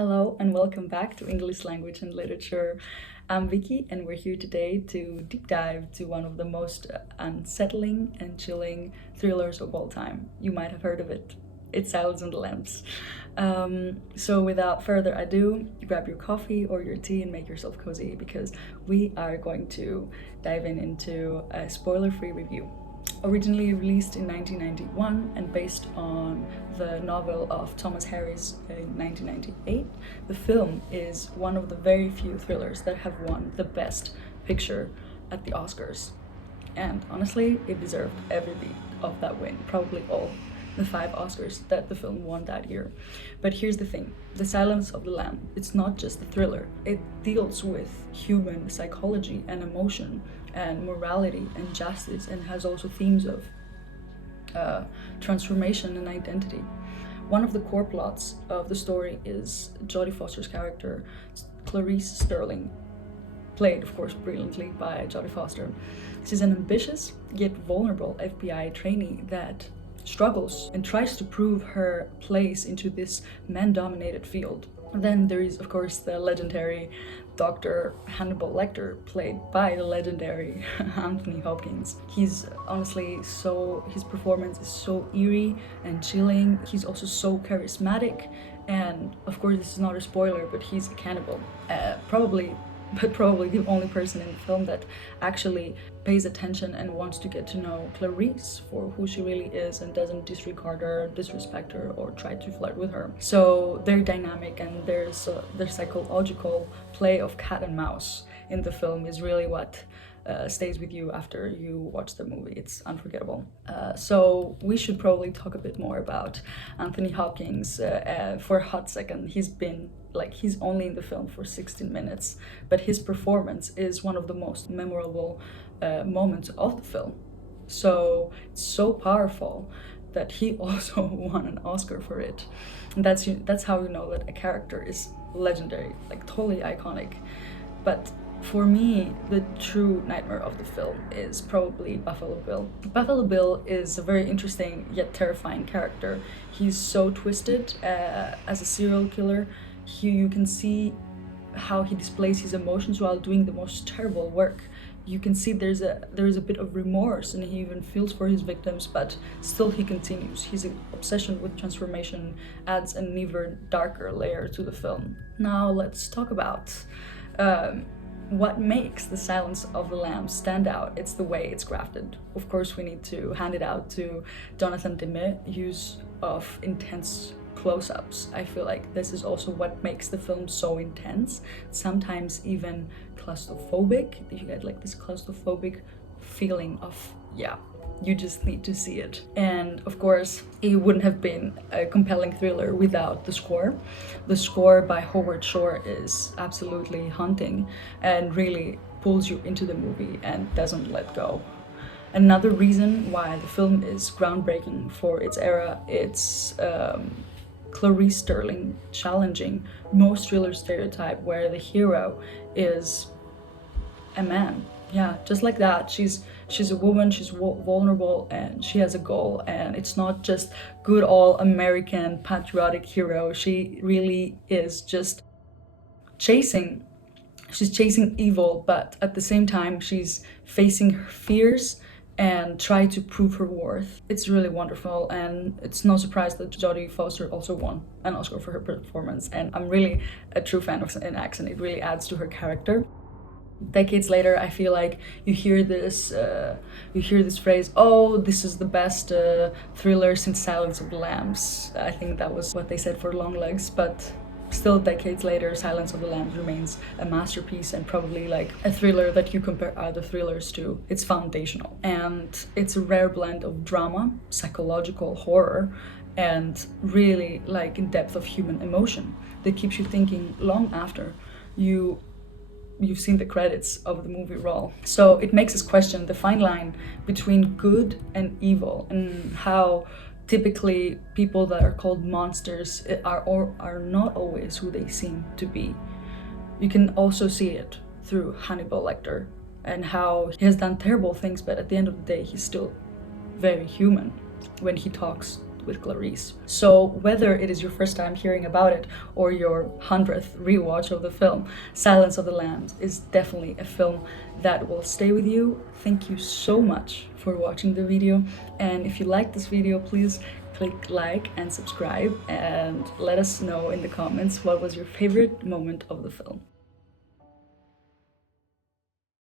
Hello and welcome back to English Language and Literature. I'm Vicki and we're here today to deep dive to one of the most unsettling and chilling thrillers of all time. You might have heard of it. It's Silence on the Lambs. So without further ado, grab your coffee or your tea and make yourself cozy because we are going to dive into a spoiler-free review. Originally released in 1991 and based on the novel of Thomas Harris in 1998, the film is one of the very few thrillers that have won the Best Picture at the Oscars. And honestly, it deserved every beat of that win, probably all the 5 Oscars that the film won that year. But here's the thing, The Silence of the Lamb, it's not just a thriller, it deals with human psychology and emotion and morality and justice, and has also themes of transformation and identity. One of the core plots of the story is Jodie Foster's character, Clarice Starling, played of course brilliantly by Jodie Foster. She's an ambitious yet vulnerable FBI trainee that struggles and tries to prove her place into this man-dominated field. Then there is of course the legendary Dr. Hannibal Lecter, played by the legendary Anthony Hopkins. He's honestly his performance is so eerie and chilling. He's also so charismatic, and of course this is not a spoiler, but he's a cannibal. Probably the only person in the film that actually pays attention and wants to get to know Clarice for who she really is and doesn't disregard her, disrespect her, or try to flirt with her. So their dynamic and their psychological play of cat and mouse in the film is really what stays with you after you watch the movie. It's unforgettable. So we should probably talk a bit more about Anthony Hopkins for a hot second. He's only in the film for 16 minutes, but his performance is one of the most memorable moments of the film. So it's so powerful that he also won an Oscar for it. And that's how you know that a character is legendary, like totally iconic. But for me, the true nightmare of the film is probably Buffalo Bill. Buffalo Bill is a very interesting yet terrifying character. He's so twisted as a serial killer. You can see how he displays his emotions while doing the most terrible work. You can see there is a bit of remorse, and he even feels for his victims, but still he continues. His obsession with transformation adds an even darker layer to the film. Now let's talk about what makes The Silence of the Lambs stand out. It's the way it's crafted. Of course, we need to hand it out to Jonathan Demme. Use of intense close-ups. I feel like this is also what makes the film so intense, sometimes even claustrophobic. You get like this claustrophobic feeling of, yeah, you just need to see it. And of course, it wouldn't have been a compelling thriller without the score. The score by Howard Shore is absolutely haunting and really pulls you into the movie and doesn't let go. Another reason why the film is groundbreaking for its era, it's Clarice Starling challenging most thriller stereotype where the hero is a man. Yeah, just like that. She's a woman, she's vulnerable, and she has a goal, and it's not just good old American patriotic hero. She really is just chasing evil, but at the same time she's facing her fears and try to prove her worth. It's really wonderful, and it's no surprise that Jodie Foster also won an Oscar for her performance, and I'm really a true fan of an accent. It really adds to her character. Decades later, I feel like you hear this phrase, "Oh, this is the best thriller since Silence of the Lambs." I think that was what they said for Long Legs, but still decades later, Silence of the Lambs remains a masterpiece and probably like a thriller that you compare other thrillers to. It's foundational, and it's a rare blend of drama, psychological horror, and really like in depth of human emotion that keeps you thinking long after you've seen the credits of the movie roll. So it makes us question the fine line between good and evil, and how typically people that are called monsters are not always who they seem to be. You can also see it through Hannibal Lecter and how he has done terrible things, but at the end of the day he's still very human when he talks with Clarice. So whether it is your first time hearing about it or your 100th rewatch of the film, Silence of the Lambs is definitely a film that will stay with you. Thank you so much for watching the video, and if you like this video, please click like and subscribe, and let us know in the comments what was your favorite moment of the film.